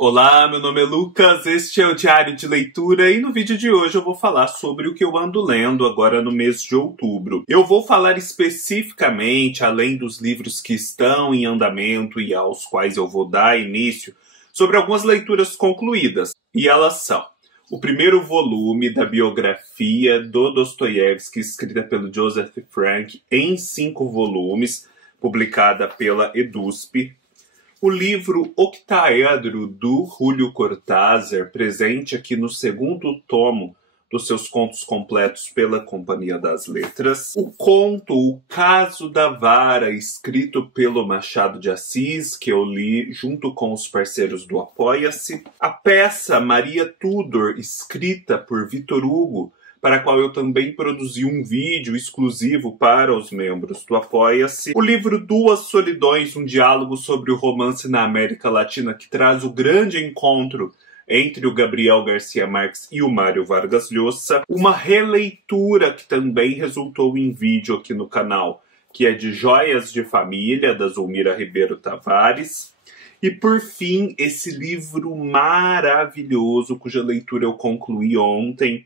Olá, meu nome é Lucas, este é o Diário de Leitura e no vídeo de hoje eu vou falar sobre o que eu ando lendo agora no mês de outubro. Eu vou falar especificamente, além dos livros que estão em andamento e aos quais eu vou dar início, sobre algumas leituras concluídas. E elas são: o primeiro volume da biografia do Dostoiévski, escrita pelo Joseph Frank, em 5 volumes, publicada pela EDUSP. O livro Octaedro, do Julio Cortázar, presente aqui no 2º tomo dos seus contos completos pela Companhia das Letras. O conto O Caso da Vara, escrito pelo Machado de Assis, que eu li junto com os parceiros do Apoia-se. A peça Maria Tudor, escrita por Victor Hugo, para a qual eu também produzi um vídeo exclusivo para os membros do Apoia-se. O livro Duas Solidões, um diálogo sobre o romance na América Latina, que traz o grande encontro entre o Gabriel Garcia Marques e o Mário Vargas Llosa. Uma releitura que também resultou em vídeo aqui no canal, que é de Joias de Família, da Zulmira Ribeiro Tavares. E por fim, esse livro maravilhoso, cuja leitura eu concluí ontem,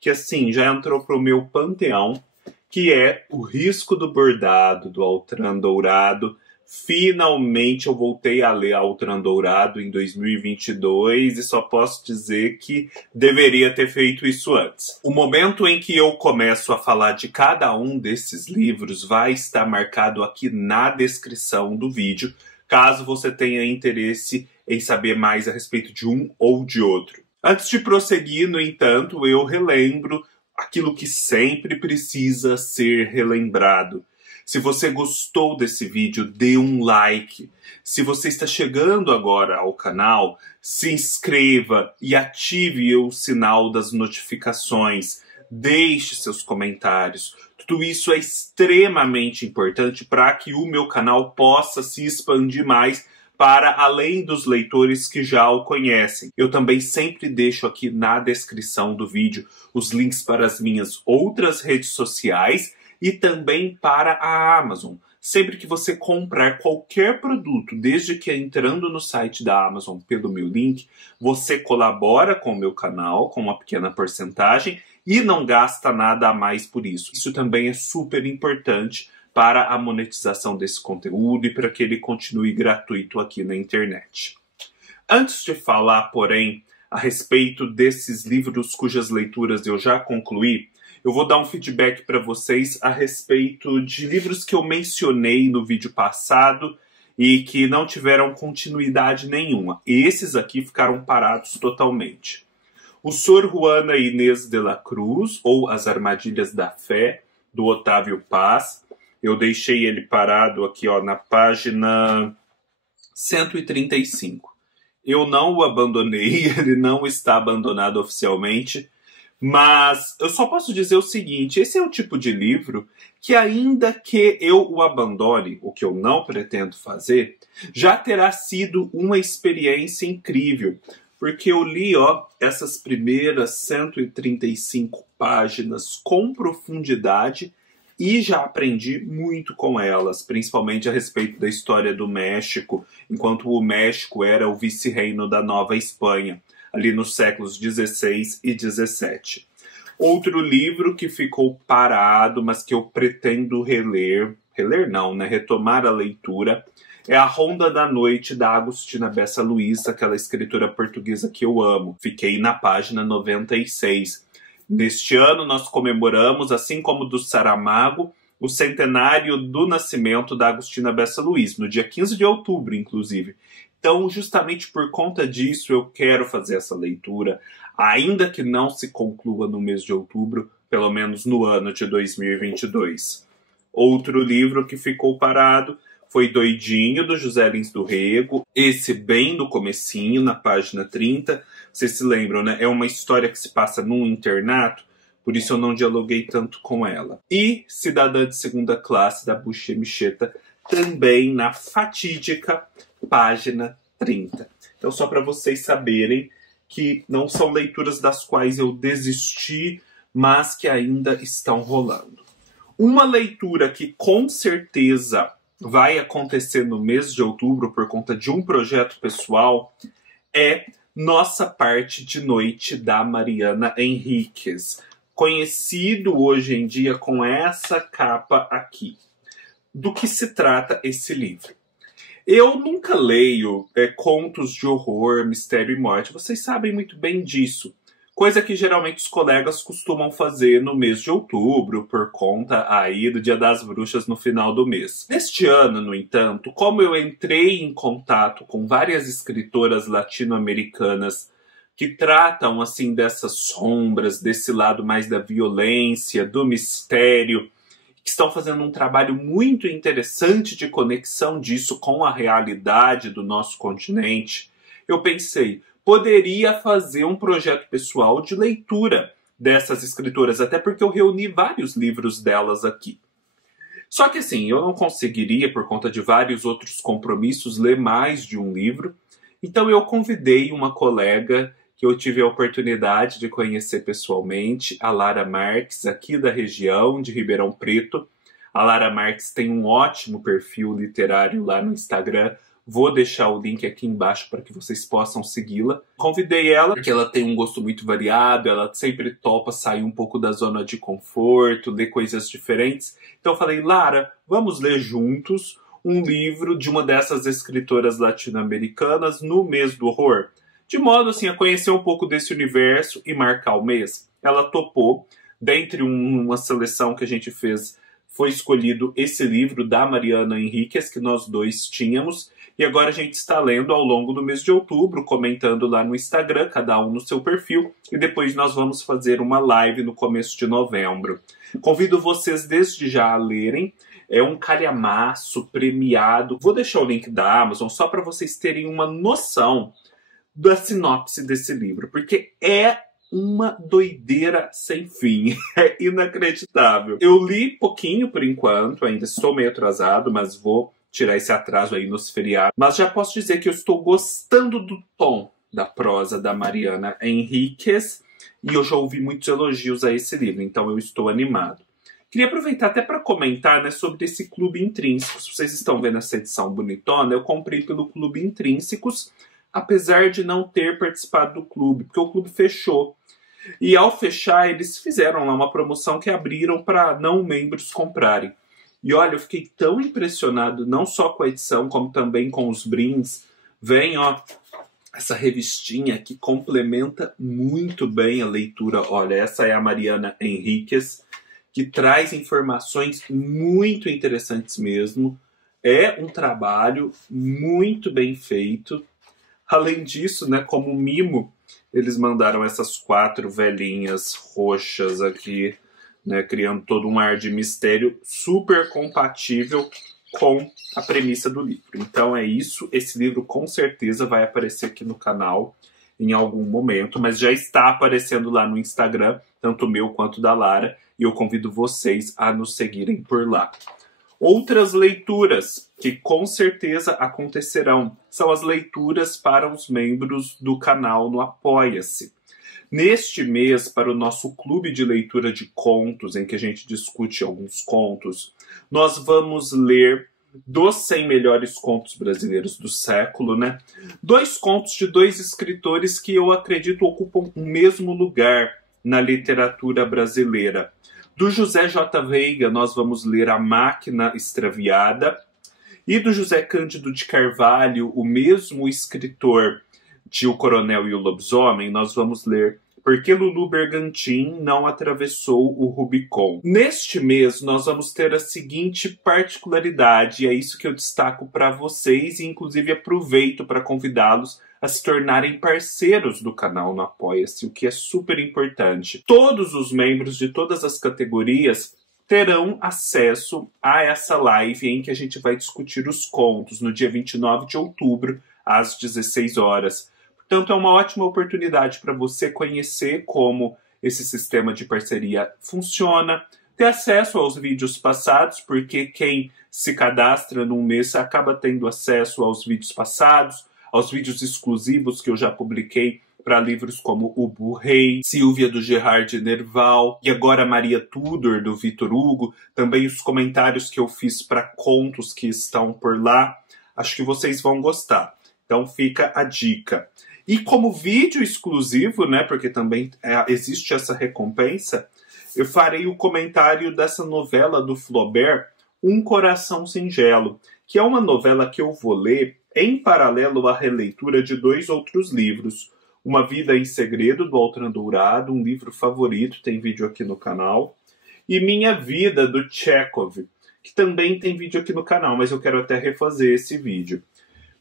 que assim, já entrou para o meu panteão, que é O Risco do Bordado, do Altran Dourado. Finalmente eu voltei a ler Altran Dourado em 2022 e só posso dizer que deveria ter feito isso antes. O momento em que eu começo a falar de cada um desses livros vai estar marcado aqui na descrição do vídeo, caso você tenha interesse em saber mais a respeito de um ou de outro. Antes de prosseguir, no entanto, eu relembro aquilo que sempre precisa ser relembrado. Se você gostou desse vídeo, dê um like. Se você está chegando agora ao canal, se inscreva e ative o sinal das notificações. Deixe seus comentários. Tudo isso é extremamente importante para que o meu canal possa se expandir mais para além dos leitores que já o conhecem. Eu também sempre deixo aqui na descrição do vídeo os links para as minhas outras redes sociais e também para a Amazon. Sempre que você comprar qualquer produto, desde que entrando no site da Amazon pelo meu link, você colabora com o meu canal com uma pequena porcentagem e não gasta nada a mais por isso. Isso também é super importante para a monetização desse conteúdo e para que ele continue gratuito aqui na internet. Antes de falar, porém, a respeito desses livros cujas leituras eu já concluí, eu vou dar um feedback para vocês a respeito de livros que eu mencionei no vídeo passado e que não tiveram continuidade nenhuma. Esses aqui ficaram parados totalmente. O Sor Juana Inês de la Cruz, ou As Armadilhas da Fé, do Otávio Paz. Eu deixei ele parado aqui, ó, na página 135. Eu não o abandonei, ele não está abandonado oficialmente, mas eu só posso dizer o seguinte: esse é o tipo de livro que, ainda que eu o abandone, o que eu não pretendo fazer, já terá sido uma experiência incrível, porque eu li, ó, essas primeiras 135 páginas com profundidade e já aprendi muito com elas, principalmente a respeito da história do México, enquanto o México era o vice-reino da Nova Espanha, ali nos séculos 16 e 17. Outro livro que ficou parado, mas que eu pretendo retomar a leitura, é A Ronda da Noite, da Agostina Bessa Luiz, aquela escritora portuguesa que eu amo. Fiquei na página 96. Neste ano nós comemoramos, assim como do Saramago, o centenário do nascimento da Agostina Bessa Luiz, no dia 15 de outubro, inclusive. Então, justamente por conta disso, eu quero fazer essa leitura, ainda que não se conclua no mês de outubro, pelo menos no ano de 2022. Outro livro que ficou parado foi Doidinho, do José Lins do Rego, esse bem no comecinho, na página 30. Vocês se lembram, né? É uma história que se passa num internato, por isso eu não dialoguei tanto com ela. E Cidadã de Segunda Classe, da Boucher Micheta, também na fatídica página 30. Então, só para vocês saberem que não são leituras das quais eu desisti, mas que ainda estão rolando. Uma leitura que com certeza vai acontecer no mês de outubro por conta de um projeto pessoal é Nossa Parte de Noite, da Mariana Enríquez, conhecido hoje em dia com essa capa aqui. Do que se trata esse livro? Eu nunca leio contos de horror, mistério e morte. Vocês sabem muito bem disso. Coisa que geralmente os colegas costumam fazer no mês de outubro, por conta aí do Dia das Bruxas no final do mês. Neste ano, no entanto, como eu entrei em contato com várias escritoras latino-americanas que tratam assim dessas sombras, desse lado mais da violência, do mistério, que estão fazendo um trabalho muito interessante de conexão disso com a realidade do nosso continente, eu pensei, poderia fazer um projeto pessoal de leitura dessas escritoras, até porque eu reuni vários livros delas aqui. Só que assim, eu não conseguiria, por conta de vários outros compromissos, ler mais de um livro, então eu convidei uma colega que eu tive a oportunidade de conhecer pessoalmente, a Lara Marques, aqui da região de Ribeirão Preto. A Lara Marques tem um ótimo perfil literário lá no Instagram. Vou deixar o link aqui embaixo para que vocês possam segui-la. Convidei ela porque ela tem um gosto muito variado, ela sempre topa sair um pouco da zona de conforto, ler coisas diferentes. Então eu falei, Lara, vamos ler juntos um livro de uma dessas escritoras latino-americanas no mês do horror, de modo assim a conhecer um pouco desse universo e marcar o mês. Ela topou. Dentre uma seleção que a gente fez, foi escolhido esse livro da Mariana Enríquez, que nós dois tínhamos, e agora a gente está lendo ao longo do mês de outubro, comentando lá no Instagram, cada um no seu perfil, e depois nós vamos fazer uma live no começo de novembro. Convido vocês desde já a lerem. É um calhamaço premiado. Vou deixar o link da Amazon só para vocês terem uma noção da sinopse desse livro, porque é uma doideira sem fim. É inacreditável. Eu li pouquinho por enquanto, ainda estou meio atrasado, mas vou tirar esse atraso aí nos feriados. Mas já posso dizer que eu estou gostando do tom da prosa da Mariana Enríquez e eu já ouvi muitos elogios a esse livro, então eu estou animado. Queria aproveitar até para comentar, né, sobre esse Clube Intrínsecos. Vocês estão vendo essa edição bonitona? Eu comprei pelo Clube Intrínsecos, apesar de não ter participado do clube, porque o clube fechou. E ao fechar, eles fizeram lá uma promoção que abriram para não membros comprarem. E olha, eu fiquei tão impressionado, não só com a edição, como também com os brindes. Vem, ó, essa revistinha que complementa muito bem a leitura. Olha, essa é a Mariana Enríquez, que traz informações muito interessantes mesmo. É um trabalho muito bem feito. Além disso, né, como mimo, eles mandaram essas 4 velhinhas roxas aqui, né, criando todo um ar de mistério super compatível com a premissa do livro. Então é isso, esse livro com certeza vai aparecer aqui no canal em algum momento, mas já está aparecendo lá no Instagram, tanto o meu quanto da Lara, e eu convido vocês a nos seguirem por lá. Outras leituras que com certeza acontecerão são as leituras para os membros do canal no Apoia-se. Neste mês, para o nosso clube de leitura de contos, em que a gente discute alguns contos, nós vamos ler dos 100 melhores contos brasileiros do século, né? 2 contos de 2 escritores que eu acredito ocupam o mesmo lugar na literatura brasileira. Do José J. Veiga, nós vamos ler A Máquina Extraviada. E do José Cândido de Carvalho, o mesmo escritor de O Coronel e o Lobisomem, nós vamos ler Por que Lulu Bergantin Não Atravessou o Rubicon. Neste mês, nós vamos ter a seguinte particularidade, e é isso que eu destaco para vocês, e inclusive aproveito para convidá-los a se tornarem parceiros do canal no Apoia-se, o que é super importante. Todos os membros de todas as categorias terão acesso a essa live em que a gente vai discutir os contos no dia 29 de outubro, às 16 horas. Portanto, é uma ótima oportunidade para você conhecer como esse sistema de parceria funciona, ter acesso aos vídeos passados, porque quem se cadastra num mês acaba tendo acesso aos vídeos passados, aos vídeos exclusivos que eu já publiquei para livros como O Burrei, Silvia do Gerard Nerval e agora Maria Tudor do Vitor Hugo, também os comentários que eu fiz para contos que estão por lá. Acho que vocês vão gostar. Então fica a dica. E como vídeo exclusivo, né, porque também existe essa recompensa, eu farei o comentário dessa novela do Flaubert, Um Coração Singelo, que é uma novela que eu vou ler em paralelo à releitura de 2 outros livros. Uma Vida em Segredo, do Altran Dourado, um livro favorito, tem vídeo aqui no canal. E Minha Vida, do Chekhov, que também tem vídeo aqui no canal, mas eu quero até refazer esse vídeo.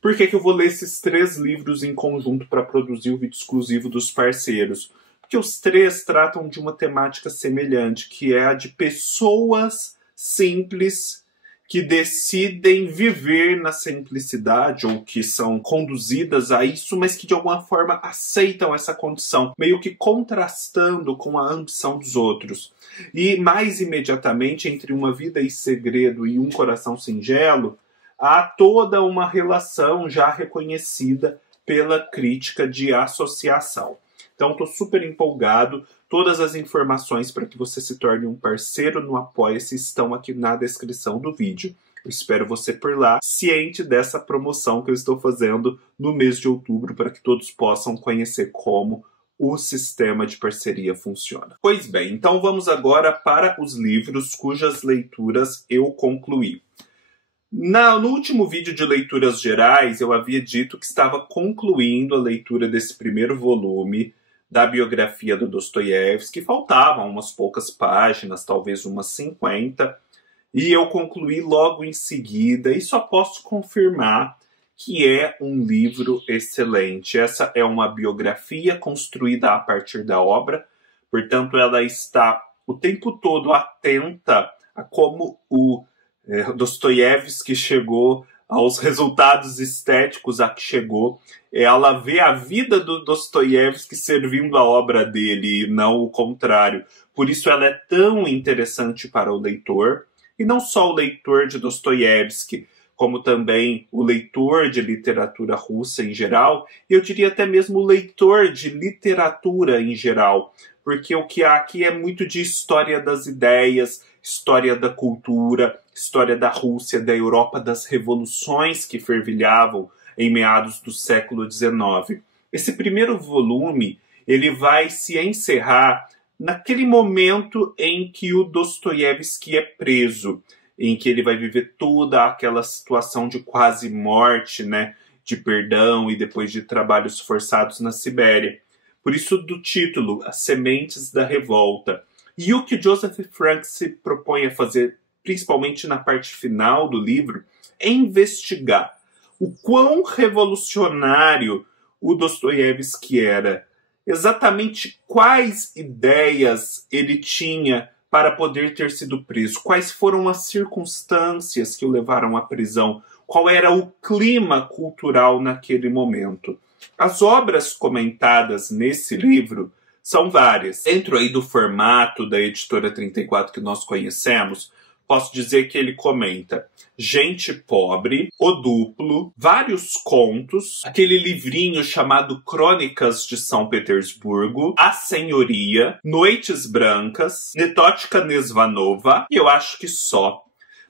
Por que eu vou ler esses 3 livros em conjunto para produzir o vídeo exclusivo dos parceiros? Porque os 3 tratam de uma temática semelhante, que é a de pessoas simples que decidem viver na simplicidade ou que são conduzidas a isso, mas que de alguma forma aceitam essa condição, meio que contrastando com a ambição dos outros. E mais imediatamente, entre Uma Vida em Segredo e Um Coração Singelo, há toda uma relação já reconhecida pela crítica de associação. Então, estou super empolgado. Todas as informações para que você se torne um parceiro no Apoia-se estão aqui na descrição do vídeo. Eu espero você por lá, ciente dessa promoção que eu estou fazendo no mês de outubro, para que todos possam conhecer como o sistema de parceria funciona. Pois bem, então vamos agora para os livros cujas leituras eu concluí. No último vídeo de leituras gerais, eu havia dito que estava concluindo a leitura desse primeiro volume da biografia do Dostoiévski. Faltavam umas poucas páginas, talvez umas 50, e eu concluí logo em seguida, e só posso confirmar que é um livro excelente. Essa é uma biografia construída a partir da obra, portanto ela está o tempo todo atenta a como o Dostoiévski chegou aos resultados estéticos a que chegou. Ela vê a vida do Dostoiévski servindo a obra dele e não o contrário. Por isso ela é tão interessante para o leitor, e não só o leitor de Dostoiévski, como também o leitor de literatura russa em geral, e eu diria até mesmo o leitor de literatura em geral, porque o que há aqui é muito de história das ideias, história da cultura, história da Rússia, da Europa, das revoluções que fervilhavam em meados do século XIX. Esse primeiro volume ele vai se encerrar naquele momento em que o Dostoiévski é preso, em que ele vai viver toda aquela situação de quase morte, né, de perdão e depois de trabalhos forçados na Sibéria. Por isso do título, As Sementes da Revolta. E o que Joseph Frank se propõe a fazer, principalmente na parte final do livro, é investigar o quão revolucionário o Dostoiévski era, exatamente quais ideias ele tinha para poder ter sido preso, quais foram as circunstâncias que o levaram à prisão, qual era o clima cultural naquele momento. As obras comentadas nesse livro são várias. Dentro aí do formato da Editora 34 que nós conhecemos, posso dizer que ele comenta Gente Pobre, O Duplo, vários contos, aquele livrinho chamado Crônicas de São Petersburgo, A Senhoria, Noites Brancas, Netochka Nesvanova, e eu acho que só.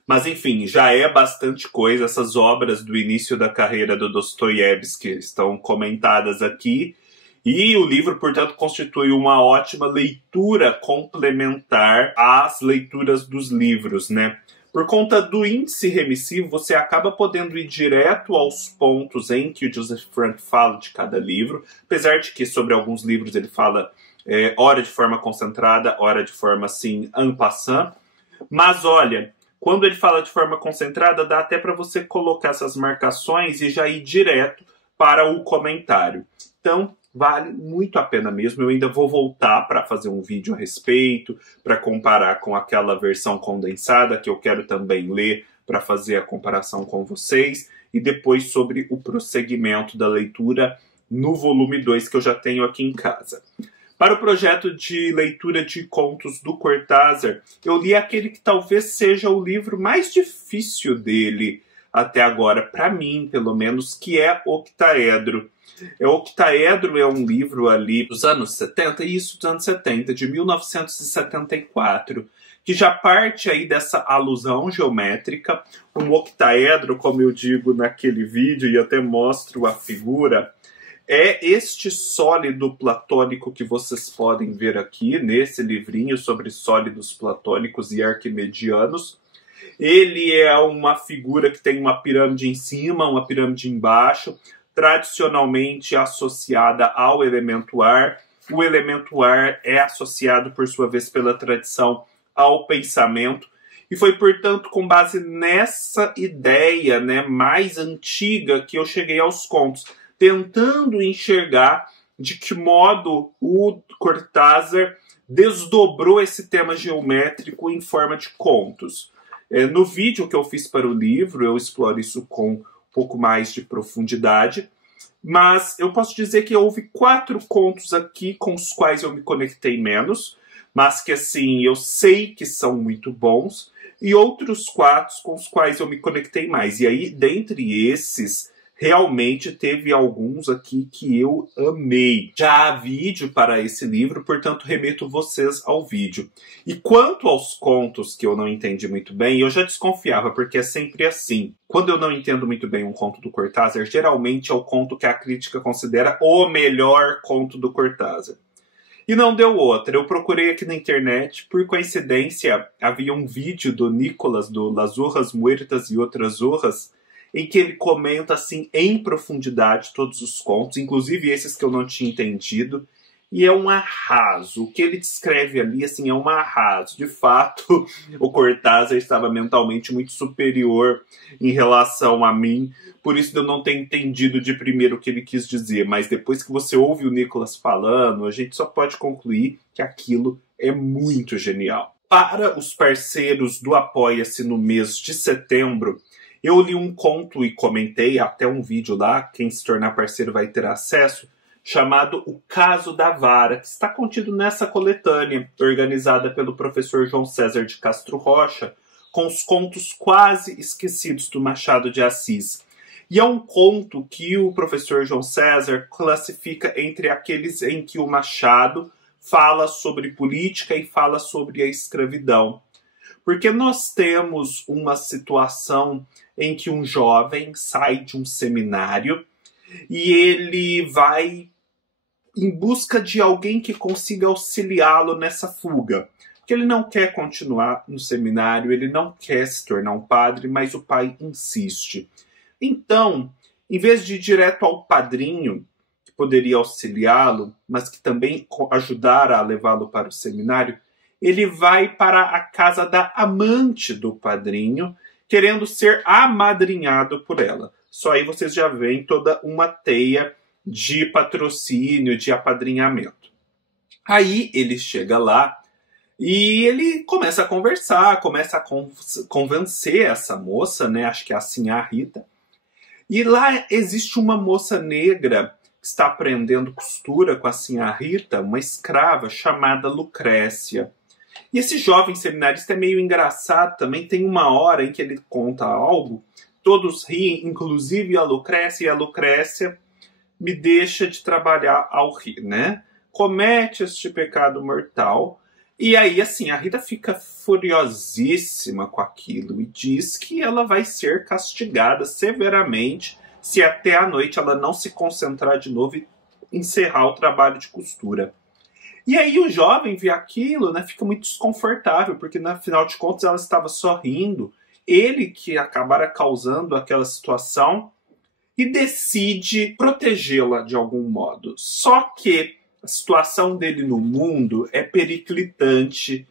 Mas enfim, já é bastante coisa. Essas obras do início da carreira do Dostoiévski estão comentadas aqui. E o livro, portanto, constitui uma ótima leitura complementar às leituras dos livros, né? Por conta do índice remissivo, você acaba podendo ir direto aos pontos em que o Joseph Frank fala de cada livro, apesar de que sobre alguns livros ele fala ora de forma concentrada, ora de forma, assim, en passant. Mas, olha, quando ele fala de forma concentrada, dá até para você colocar essas marcações e já ir direto para o comentário. Então, vale muito a pena mesmo. Eu ainda vou voltar para fazer um vídeo a respeito, para comparar com aquela versão condensada que eu quero também ler para fazer a comparação com vocês, e depois sobre o prosseguimento da leitura no volume 2 que eu já tenho aqui em casa. Para o projeto de leitura de contos do Cortázar, eu li aquele que talvez seja o livro mais difícil dele até agora, para mim, pelo menos, que é Octaedro. Octaedro é um livro ali dos anos 70, isso dos anos 70, de 1974, que já parte aí dessa alusão geométrica. Um octaedro, como eu digo naquele vídeo, e até mostro a figura, é este sólido platônico que vocês podem ver aqui nesse livrinho sobre sólidos platônicos e arquimedianos. Ele é uma figura que tem uma pirâmide em cima, uma pirâmide embaixo, tradicionalmente associada ao elemento ar. O elemento ar é associado, por sua vez, pela tradição ao pensamento. E foi, portanto, com base nessa ideia, né, mais antiga que eu cheguei aos contos, tentando enxergar de que modo o Cortázar desdobrou esse tema geométrico em forma de contos. No vídeo que eu fiz para o livro, eu exploro isso com um pouco mais de profundidade, mas eu posso dizer que houve 4 contos aqui com os quais eu me conectei menos, mas que, assim, eu sei que são muito bons, e outros 4 com os quais eu me conectei mais. E aí, dentre esses, realmente teve alguns aqui que eu amei. Já há vídeo para esse livro, portanto remeto vocês ao vídeo. E quanto aos contos que eu não entendi muito bem, eu já desconfiava, porque é sempre assim. Quando eu não entendo muito bem um conto do Cortázar, geralmente é o conto que a crítica considera o melhor conto do Cortázar. E não deu outra. Eu procurei aqui na internet, por coincidência, havia um vídeo do Nicolas, do Las Urras Muertas e Outras Urras, em que ele comenta, assim, em profundidade todos os contos, inclusive esses que eu não tinha entendido, e é um arraso. O que ele descreve ali, assim, é um arraso. De fato, o Cortázar estava mentalmente muito superior em relação a mim, por isso eu não ter entendido de primeiro o que ele quis dizer, mas depois que você ouve o Nicolas falando, a gente só pode concluir que aquilo é muito genial. Para os parceiros do Apoia-se no mês de setembro, eu li um conto e comentei até um vídeo lá, quem se tornar parceiro vai ter acesso, chamado O Caso da Vara, que está contido nessa coletânea, organizada pelo professor João César de Castro Rocha, com os contos quase esquecidos do Machado de Assis. E é um conto que o professor João César classifica entre aqueles em que o Machado fala sobre política e fala sobre a escravidão. Porque nós temos uma situação em que um jovem sai de um seminário e ele vai em busca de alguém que consiga auxiliá-lo nessa fuga. Porque ele não quer continuar no seminário, ele não quer se tornar um padre, mas o pai insiste. Então, em vez de ir direto ao padrinho, que poderia auxiliá-lo, mas que também ajudara a levá-lo para o seminário, ele vai para a casa da amante do padrinho, querendo ser amadrinhado por ela. Só aí vocês já veem toda uma teia de patrocínio, de apadrinhamento. Aí ele chega lá e ele começa a conversar, começa a convencer essa moça, né? Acho que é a Sinhá Rita. E lá existe uma moça negra que está aprendendo costura com a Sinhá Rita, uma escrava chamada Lucrécia. E esse jovem seminarista é meio engraçado também. Tem uma hora em que ele conta algo, todos riem, inclusive a Lucrécia, e a Lucrécia me deixa de trabalhar ao rir, né? Comete este pecado mortal. E aí, assim, a Rita fica furiosíssima com aquilo e diz que ela vai ser castigada severamente se até a noite ela não se concentrar de novo e encerrar o trabalho de costura. E aí o jovem vê aquilo, né, fica muito desconfortável, porque, no final de contas, ela estava sorrindo, ele que acabara causando aquela situação, e decide protegê-la de algum modo. Só que a situação dele no mundo é periclitante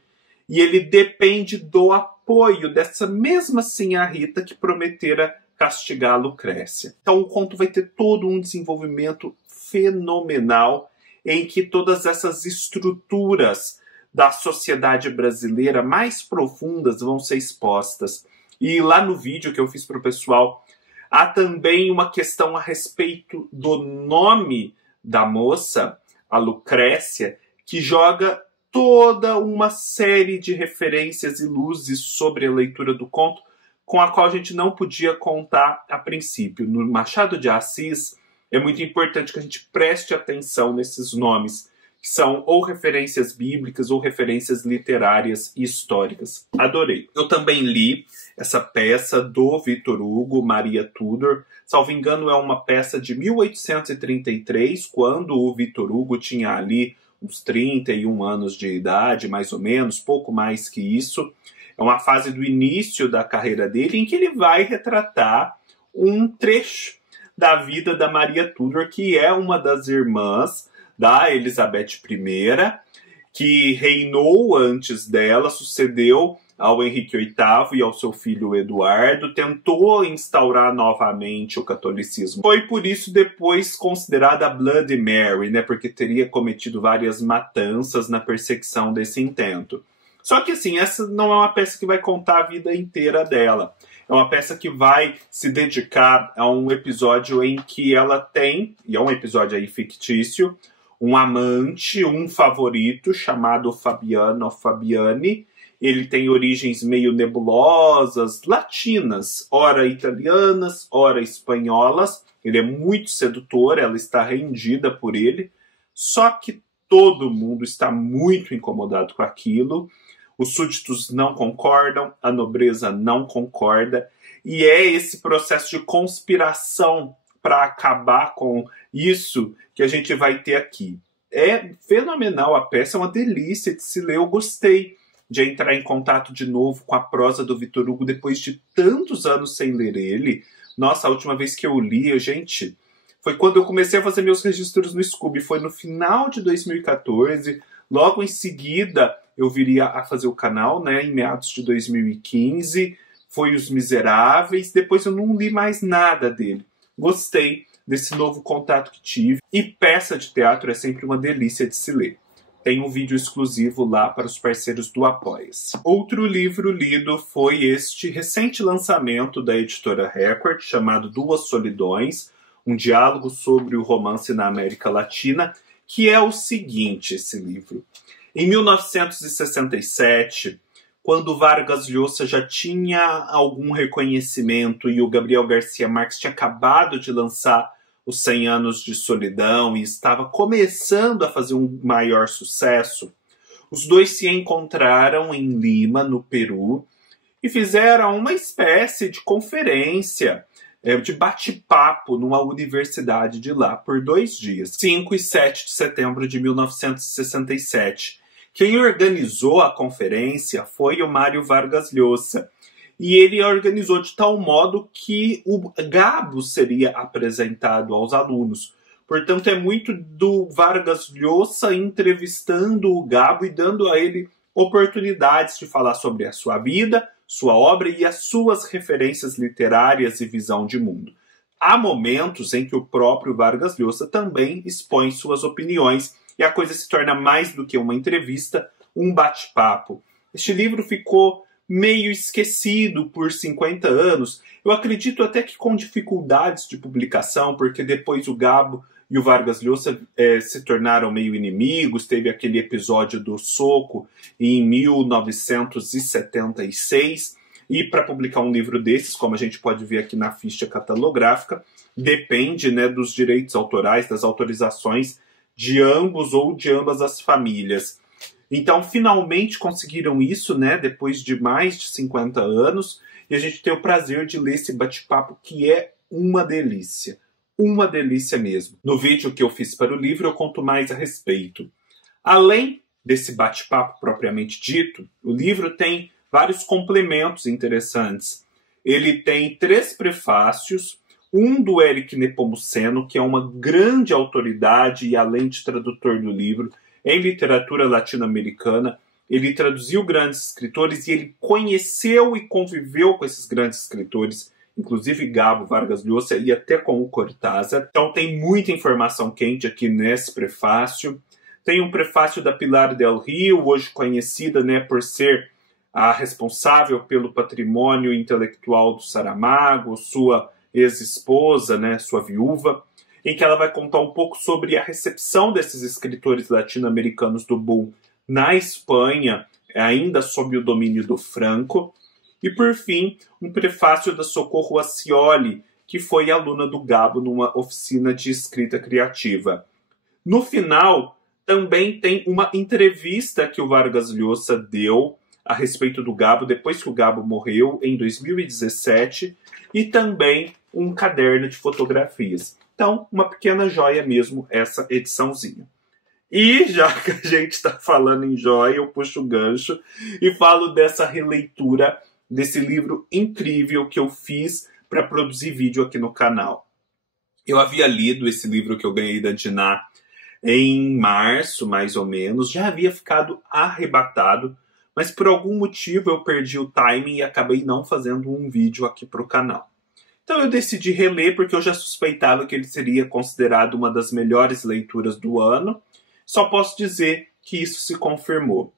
e ele depende do apoio dessa mesma Sinhá Rita que prometera castigar a Lucrécia. Então o conto vai ter todo um desenvolvimento fenomenal em que todas essas estruturas da sociedade brasileira mais profundas vão ser expostas. E lá no vídeo que eu fiz para o pessoal, há também uma questão a respeito do nome da moça, a Lucrécia, que joga toda uma série de referências e luzes sobre a leitura do conto, com a qual a gente não podia contar a princípio. No Machado de Assis, é muito importante que a gente preste atenção nesses nomes, que são ou referências bíblicas ou referências literárias e históricas. Adorei. Eu também li essa peça do Victor Hugo, Maria Tudor. Salvo engano, é uma peça de 1833, quando o Victor Hugo tinha ali uns 31 anos de idade, mais ou menos, pouco mais que isso. É uma fase do início da carreira dele em que ele vai retratar um trecho da vida da Maria Tudor, que é uma das irmãs da Elizabeth I, que reinou antes dela, sucedeu ao Henrique VIII e ao seu filho Eduardo, tentou instaurar novamente o catolicismo. Foi por isso depois considerada Bloody Mary, né, porque teria cometido várias matanças na perseguição desse intento. Só que assim, essa não é uma peça que vai contar a vida inteira dela. É uma peça que vai se dedicar a um episódio em que ela tem, e é um episódio aí fictício, um amante, um favorito chamado Fabiano ou Fabiani. Ele tem origens meio nebulosas, latinas, ora italianas, ora espanholas. Ele é muito sedutor, ela está rendida por ele. Só que todo mundo está muito incomodado com aquilo. Os súditos não concordam, a nobreza não concorda. E é esse processo de conspiração para acabar com isso que a gente vai ter aqui. É fenomenal a peça, é uma delícia de se ler, eu gostei de entrar em contato de novo com a prosa do Victor Hugo depois de tantos anos sem ler ele. Nossa, a última vez que eu li, gente, foi quando eu comecei a fazer meus registros no Scooby, foi no final de 2014, logo em seguida eu viria a fazer o canal, né, em meados de 2015, foi Os Miseráveis, depois eu não li mais nada dele. Gostei desse novo contato que tive. E peça de teatro é sempre uma delícia de se ler. Tem um vídeo exclusivo lá para os parceiros do Apoia-se. Outro livro lido foi este recente lançamento da editora Record, chamado Duas Solidões, um diálogo sobre o romance na América Latina, que é o seguinte, esse livro. Em 1967, quando Vargas Llosa já tinha algum reconhecimento e o Gabriel Garcia Marques tinha acabado de lançar Os 100 Anos de Solidão e estava começando a fazer um maior sucesso, os dois se encontraram em Lima, no Peru, e fizeram uma espécie de conferência, de bate-papo numa universidade de lá por 2 dias, 5 e 7 de setembro de 1967. Quem organizou a conferência foi o Mário Vargas Llosa. E ele organizou de tal modo que o Gabo seria apresentado aos alunos. Portanto, é muito do Vargas Llosa entrevistando o Gabo e dando a ele oportunidades de falar sobre a sua vida, sua obra e as suas referências literárias e visão de mundo. Há momentos em que o próprio Vargas Llosa também expõe suas opiniões e a coisa se torna mais do que uma entrevista, um bate-papo. Este livro ficou meio esquecido por 50 anos. Eu acredito até que com dificuldades de publicação, porque depois o Gabo e o Vargas Llosa se tornaram meio inimigos. Teve aquele episódio do soco em 1976. E para publicar um livro desses, como a gente pode ver aqui na ficha catalográfica, depende, né, dos direitos autorais, das autorizações de ambos ou de ambas as famílias. Então, finalmente conseguiram isso, né, depois de mais de 50 anos, e a gente tem o prazer de ler esse bate-papo que é uma delícia mesmo. No vídeo que eu fiz para o livro, eu conto mais a respeito. Além desse bate-papo propriamente dito, o livro tem vários complementos interessantes. Ele tem 3 prefácios, um do Eric Nepomuceno, que é uma grande autoridade e além de tradutor do livro em literatura latino-americana. Ele traduziu grandes escritores e ele conheceu e conviveu com esses grandes escritores, inclusive Gabo, Vargas Llosa e até com o Cortázar. Então tem muita informação quente aqui nesse prefácio. Tem um prefácio da Pilar del Rio, hoje conhecida, né, por ser a responsável pelo patrimônio intelectual do Saramago, sua ex-esposa, né, sua viúva, em que ela vai contar um pouco sobre a recepção desses escritores latino-americanos do boom na Espanha, ainda sob o domínio do Franco. E, por fim, um prefácio da Socorro Acioli, que foi aluna do Gabo numa oficina de escrita criativa. No final Também tem uma entrevista que o Vargas Llosa deu a respeito do Gabo, depois que o Gabo morreu, em 2017, e também um caderno de fotografias. Então, uma pequena joia mesmo, essa ediçãozinha. E já que a gente está falando em joia, eu puxo o gancho e falo dessa releitura desse livro incrível que eu fiz para produzir vídeo aqui no canal. Eu havia lido esse livro que eu ganhei da Diná em março, mais ou menos, já havia ficado arrebatado, mas por algum motivo eu perdi o timing e acabei não fazendo um vídeo aqui para o canal. Então eu decidi reler porque eu já suspeitava que ele seria considerado uma das melhores leituras do ano. Só posso dizer que isso se confirmou.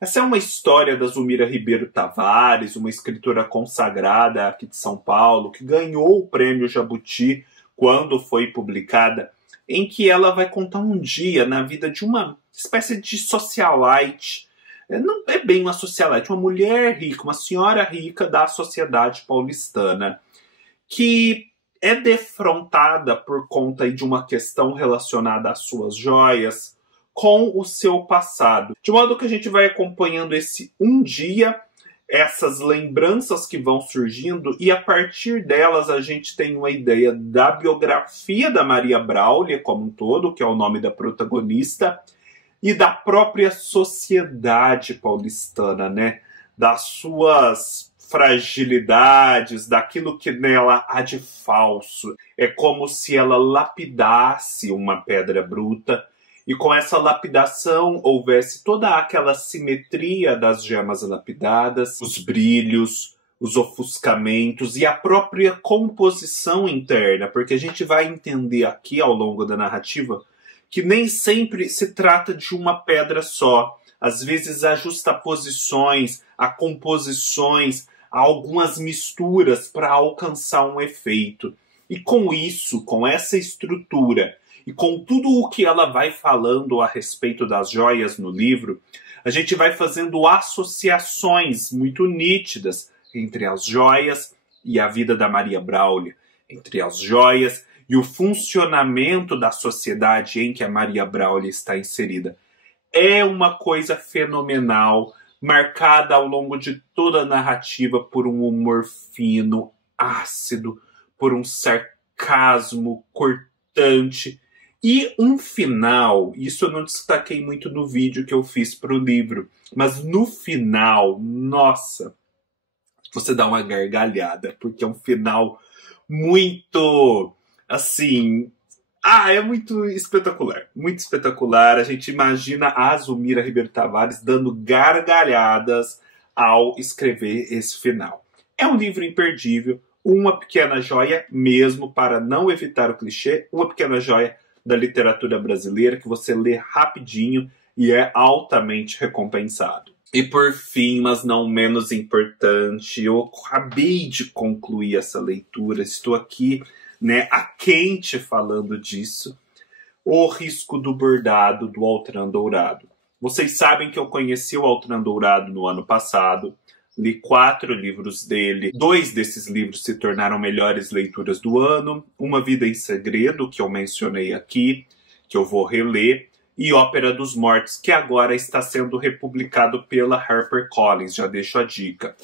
Essa é uma história da Zulmira Ribeiro Tavares, uma escritora consagrada aqui de São Paulo, que ganhou o prêmio Jabuti quando foi publicada, em que ela vai contar um dia na vida de uma espécie de socialite. Não é bem uma socialite, uma mulher rica, uma senhora rica da sociedade paulistana, que é defrontada por conta de uma questão relacionada às suas joias com o seu passado. De modo que a gente vai acompanhando esse um dia, essas lembranças que vão surgindo, e a partir delas a gente tem uma ideia da biografia da Maria Braulio como um todo, que é o nome da protagonista, e da própria sociedade paulistana, né? Das suas fragilidades, daquilo que nela há de falso. É como se ela lapidasse uma pedra bruta e com essa lapidação houvesse toda aquela simetria das gemas lapidadas, os brilhos, os ofuscamentos e a própria composição interna, porque a gente vai entender aqui ao longo da narrativa que nem sempre se trata de uma pedra só. Às vezes há justaposições, há composições, há algumas misturas para alcançar um efeito. E com isso, com essa estrutura, e com tudo o que ela vai falando a respeito das joias no livro, a gente vai fazendo associações muito nítidas entre as joias e a vida da Maria Braulio, entre as joias e o funcionamento da sociedade em que a Maria Braulio está inserida. É uma coisa fenomenal, marcada ao longo de toda a narrativa por um humor fino, ácido, por um sarcasmo cortante. E um final, isso eu não destaquei muito no vídeo que eu fiz para o livro, mas no final, nossa, você dá uma gargalhada, porque é um final muito, assim, é muito espetacular, muito espetacular. A gente imagina a Zulmira Ribeiro Tavares dando gargalhadas ao escrever esse final. É um livro imperdível, uma pequena joia mesmo, para não evitar o clichê, uma pequena joia da literatura brasileira que você lê rapidinho e é altamente recompensado. E por fim, mas não menos importante, eu acabei de concluir essa leitura, estou aqui, a quente falando disso, O Risco do Bordado, do Altran Dourado. Vocês sabem que eu conheci o Altran Dourado no ano passado, li 4 livros dele. 2 desses livros se tornaram melhores leituras do ano. Uma Vida em Segredo, que eu mencionei aqui, que eu vou reler. E Ópera dos Mortos, que agora está sendo republicado pela HarperCollins. Já deixo a dica.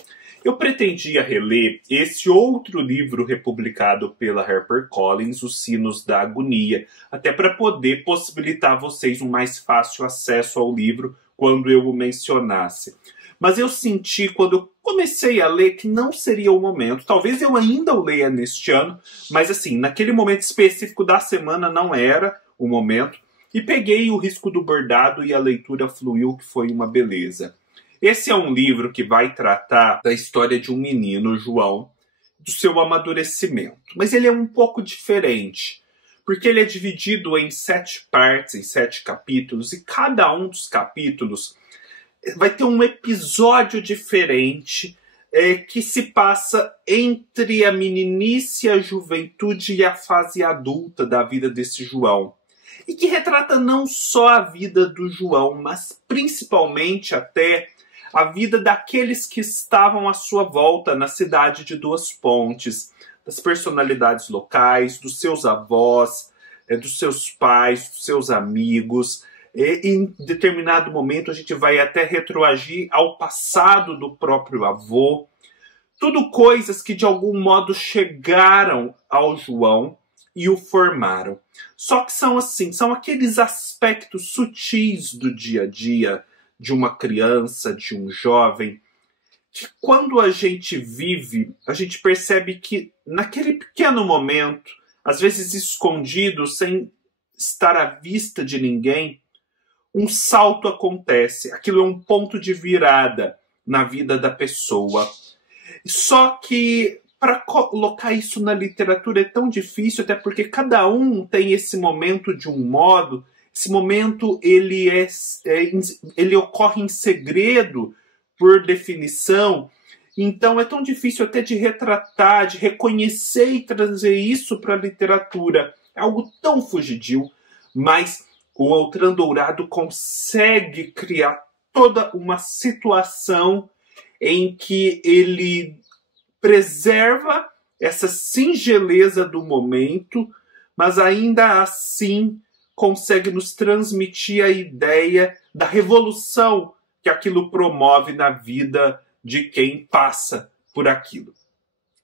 Eu pretendia reler esse outro livro republicado pela HarperCollins, Os Sinos da Agonia, até para poder possibilitar a vocês um mais fácil acesso ao livro quando eu o mencionasse. Mas eu senti, quando eu comecei a ler, que não seria o momento. Talvez eu ainda o leia neste ano, mas assim, naquele momento específico da semana não era o momento. E peguei O Risco do Bordado e a leitura fluiu, que foi uma beleza. Esse é um livro que vai tratar da história de um menino, João, do seu amadurecimento. Mas ele é um pouco diferente, porque ele é dividido em 7 partes, em 7 capítulos, e cada um dos capítulos vai ter um episódio diferente que se passa entre a meninice, a juventude e a fase adulta da vida desse João. E que retrata não só a vida do João, mas principalmente até a vida daqueles que estavam à sua volta na cidade de Duas Pontes, das personalidades locais, dos seus avós, dos seus pais, dos seus amigos. Em determinado momento a gente vai até retroagir ao passado do próprio avô. Tudo coisas que de algum modo chegaram ao João e o formaram. Só que são assim, são aqueles aspectos sutis do dia a dia de uma criança, de um jovem, que quando a gente vive, a gente percebe que naquele pequeno momento, às vezes escondido, sem estar à vista de ninguém, um salto acontece. Aquilo é um ponto de virada na vida da pessoa. Só que para colocar isso na literatura é tão difícil, até porque cada um tem esse momento de um modo. Esse momento ele ocorre em segredo, por definição. Então é tão difícil até de retratar, de reconhecer e trazer isso para a literatura. É algo tão fugidio, mas o Altran Dourado consegue criar toda uma situação em que ele preserva essa singeleza do momento, mas ainda assim consegue nos transmitir a ideia da revolução que aquilo promove na vida de quem passa por aquilo.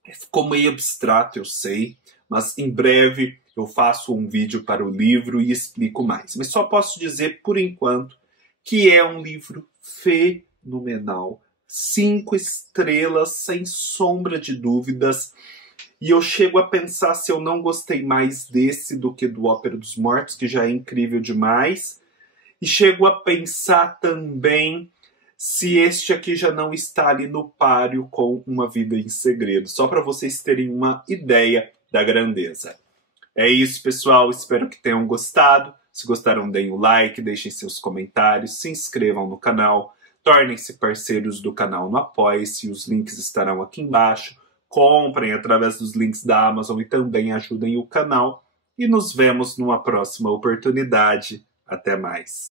Ficou meio abstrato, eu sei, mas em breve eu faço um vídeo para o livro e explico mais. Mas só posso dizer, por enquanto, que é um livro fenomenal. 5 estrelas, sem sombra de dúvidas. E eu chego a pensar se eu não gostei mais desse do que do Ópera dos Mortos, que já é incrível demais. E chego a pensar também se este aqui já não está ali no páreo com Uma Vida em Segredo. Só para vocês terem uma ideia da grandeza. É isso, pessoal. Espero que tenham gostado. Se gostaram, deem o like, deixem seus comentários, se inscrevam no canal, tornem-se parceiros do canal no Apoie-se. Os links estarão aqui embaixo. Comprem através dos links da Amazon e também ajudem o canal. E nos vemos numa próxima oportunidade. Até mais.